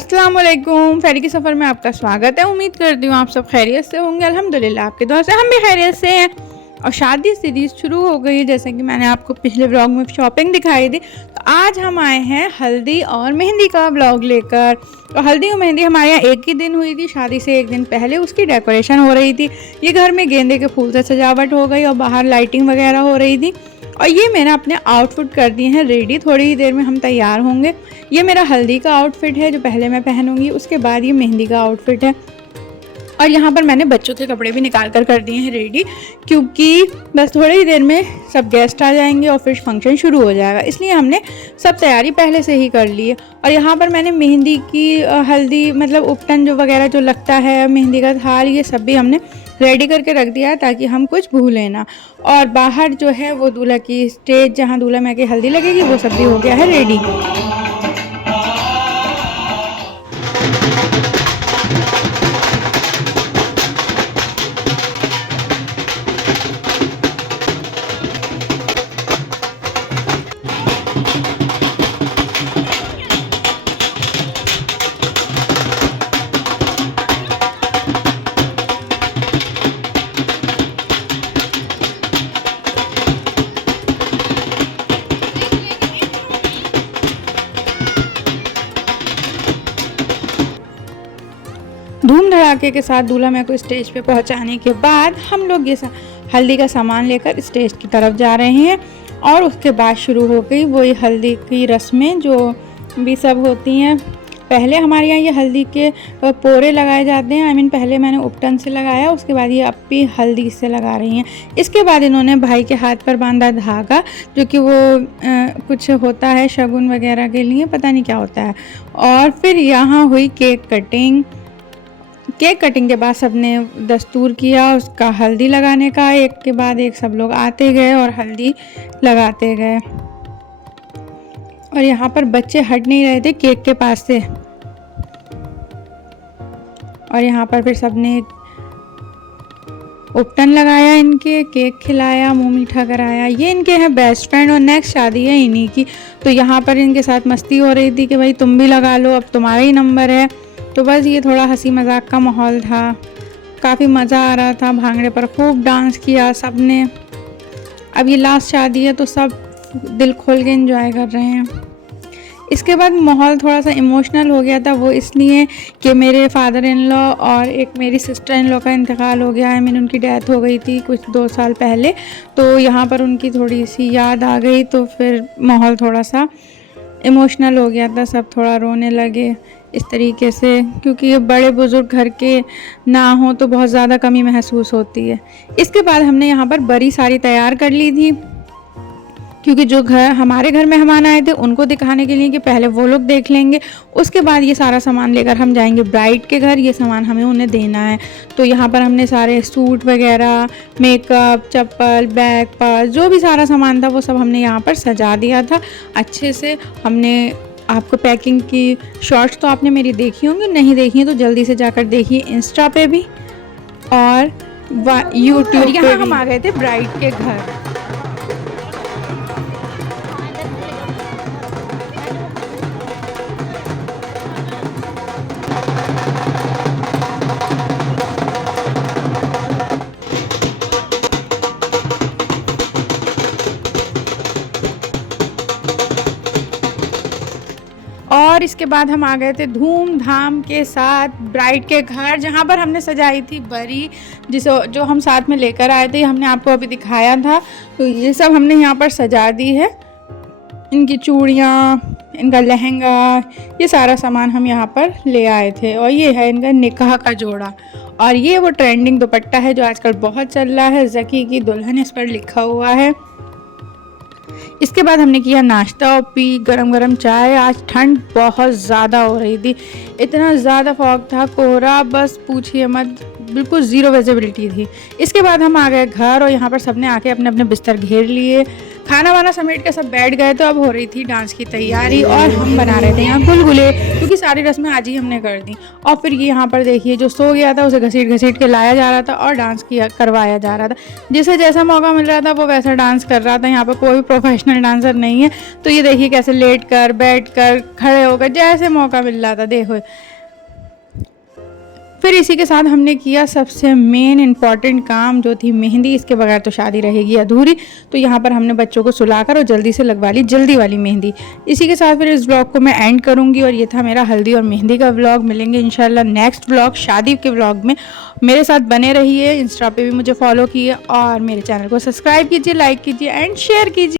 अस्सलाम वालेकुम। फेरी के सफ़र में आपका स्वागत है। उम्मीद करती हूँ आप सब खैरियत से होंगे। अल्हम्दुलिल्लाह आपके दुआ से हम भी खैरियत से हैं। और शादी सीरीज़ शुरू हो गई, जैसे कि मैंने आपको पिछले व्लॉग में शॉपिंग दिखाई दी। तो आज हम आए हैं हल्दी और मेहंदी का व्लॉग लेकर। तो हल्दी और मेहंदी हमारे यहाँ एक ही दिन हुई थी, शादी से एक दिन पहले उसकी डेकोरेशन हो रही थी। ये घर में गेंदे के फूल से सजावट हो गई और बाहर लाइटिंग वगैरह हो रही थी। और ये मैंने अपने आउटफिट कर दिए हैं रेडी, थोड़ी ही देर में हम तैयार होंगे। ये मेरा हल्दी का आउटफिट है जो पहले मैं पहनूंगी, उसके बाद ये मेहंदी का आउटफिट है। और यहाँ पर मैंने बच्चों के कपड़े भी निकाल कर दिए हैं रेडी, क्योंकि बस थोड़ी ही देर में सब गेस्ट आ जाएंगे और फिर फंक्शन शुरू हो जाएगा, इसलिए हमने सब तैयारी पहले से ही कर ली है। और यहाँ पर मैंने मेहंदी की हल्दी मतलब उपटन जो वगैरह जो लगता है, मेहंदी का थाल, ये सब भी हमने रेडी करके रख दिया है ताकि हम कुछ भूलें ना। और बाहर जो है वो दूल्हा की स्टेज जहाँ दूल्हा में के हल्दी लगेगी वो सब भी हो गया है रेडी। धूम धड़ाके के साथ दूल्हा मेरे को स्टेज पे पहुंचाने के बाद हम लोग ये हल्दी का सामान लेकर स्टेज की तरफ जा रहे हैं। और उसके बाद शुरू हो गई वो ये हल्दी की रस्में जो भी सब होती हैं। पहले हमारे यहाँ ये हल्दी के पोरे लगाए जाते हैं, पहले मैंने उपटन से लगाया, उसके बाद ये अप्पी हल्दी से लगा रही हैं। इसके बाद इन्होंने भाई के हाथ पर बांधा धागा, जो कि वो कुछ होता है शगुन वगैरह के लिए, पता नहीं क्या होता है। और फिर यहाँ हुई केक कटिंग। केक कटिंग के बाद सबने दस्तूर किया उसका हल्दी लगाने का, एक के बाद एक सब लोग आते गए और हल्दी लगाते गए। और यहाँ पर बच्चे हट नहीं रहे थे केक के पास से। और यहाँ पर फिर सबने उपटन लगाया, इनके केक खिलाया, मुंह मीठा कराया। ये इनके हैं बेस्ट फ्रेंड और नेक्स्ट शादी है इन्हीं की। तो यहाँ पर इनके साथ मस्ती हो रही थी कि भाई तुम भी लगा लो, अब तुम्हारा ही नंबर है। तो बस ये थोड़ा हंसी मजाक का माहौल था, काफ़ी मज़ा आ रहा था। भांगड़े पर खूब डांस किया सब ने। अब ये लास्ट शादी है तो सब दिल खोल के एंजॉय कर रहे हैं। इसके बाद माहौल थोड़ा सा इमोशनल हो गया था, वो इसलिए कि मेरे फादर इन लॉ और एक मेरी सिस्टर इन लॉ का इंतकाल हो गया है। उनकी डेथ हो गई थी कुछ 2 साल पहले, तो यहाँ पर उनकी थोड़ी सी याद आ गई, तो फिर माहौल थोड़ा सा इमोशनल हो गया था, सब थोड़ा रोने लगे इस तरीके से, क्योंकि ये बड़े बुज़ुर्ग घर के ना हो तो बहुत ज़्यादा कमी महसूस होती है। इसके बाद हमने यहाँ पर बड़ी सारी तैयार कर ली थी, क्योंकि जो घर हमारे घर मेहमान आए थे उनको दिखाने के लिए कि पहले वो लोग देख लेंगे, उसके बाद ये सारा सामान लेकर हम जाएंगे ब्राइड के घर। ये सामान हमें उन्हें देना है। तो यहाँ पर हमने सारे सूट वगैरह, मेकअप, चप्पल, बैग, पर्स, जो भी सारा सामान था वो सब हमने यहाँ पर सजा दिया था अच्छे से। हमने आपको पैकिंग की शॉर्ट्स तो आपने मेरी देखी होंगी, नहीं देखी है तो जल्दी से जाकर देखिए इंस्टा पे भी और यूट्यूब पे। यहाँ हम आ गए थे ब्राइड के घर। और इसके बाद हम आ गए थे धूमधाम के साथ ब्राइड के घर, जहाँ पर हमने सजाई थी बरी, जो हम साथ में लेकर आए थे, हमने आपको अभी दिखाया था। तो ये सब हमने यहाँ पर सजा दी है। इनकी चूड़ियाँ, इनका लहंगा, ये सारा सामान हम यहाँ पर ले आए थे। और ये है इनका निकाह का जोड़ा। और ये वो ट्रेंडिंग दुपट्टा है जो आजकल बहुत चल रहा है, ज़की की दुल्हन इस पर लिखा हुआ है। इसके बाद हमने किया नाश्ता और पी गरम गरम चाय। आज ठंड बहुत ज़्यादा हो रही थी, इतना ज़्यादा फॉग था, कोहरा बस पूछिए मत, बिल्कुल ज़ीरो विजिबिलिटी थी। इसके बाद हम आ गए घर और यहाँ पर सबने आके अपने अपने बिस्तर घेर लिए, खाना वाना समेट के सब बैठ गए, तो अब हो रही थी डांस की तैयारी और हम बना रहे थे यहाँ गुलगुले, क्योंकि सारी रस्में आज ही हमने कर दी। और फिर ये यहाँ पर देखिए जो सो गया था उसे घसीट घसीट के लाया जा रहा था और डांस किया करवाया जा रहा था। जिसे जैसा मौका मिल रहा था वो वैसा डांस कर रहा था। यहाँ पर कोई प्रोफेशनल डांसर नहीं है, तो ये देखिए कैसे लेट कर, बैठ कर, खड़े होकर, जैसे मौका मिल रहा था देखो। फिर इसी के साथ हमने किया सबसे मेन इम्पॉर्टेंट काम, जो थी मेहंदी। इसके बगैर तो शादी रहेगी अधूरी। तो यहाँ पर हमने बच्चों को सुलाकर और जल्दी से लगवा ली जल्दी वाली मेहंदी। इसी के साथ फिर इस व्लॉग को मैं एंड करूँगी, और ये था मेरा हल्दी और मेहंदी का व्लॉग। मिलेंगे इंशाल्लाह नेक्स्ट व्लॉग शादी के व्लॉग में। मेरे साथ बने रहिए, इंस्टा पे भी मुझे फॉलो कीजिए और मेरे चैनल को सब्सक्राइब कीजिए, लाइक कीजिए एंड शेयर कीजिए।